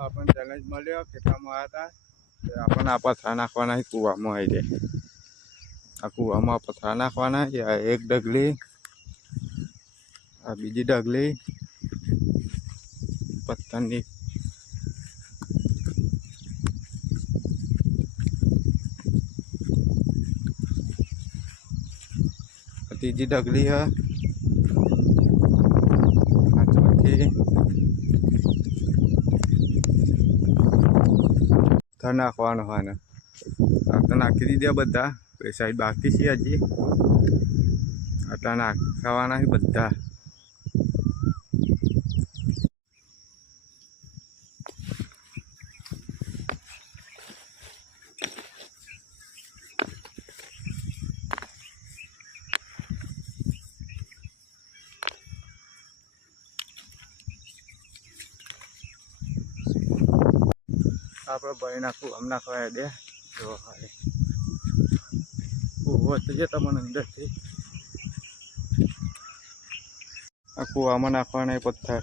આપણને ચેલેન્જ મળ્યો ખેતરમાં આવ્યા હતા આપણને આ પથરા નાખવાના કૂવામાં આવી જાય આ કૂવામાં પથરા નાખવાના એક ડગલી આ બીજી ડગલી પથ્થરની ત્રીજી ડગલી है ચોથી નાખવાનો હોય ને આ તો નાખી દીધા બધા એ સાઈડ બાકી છે હજી આટલા નાખવાના બધા આપણે ભાઈ નાખવું આમ નાખવા દે જો ખાલી કૂવો તો છે તમને અંદરથી આ કૂવામાં નાખવાના પથ્થર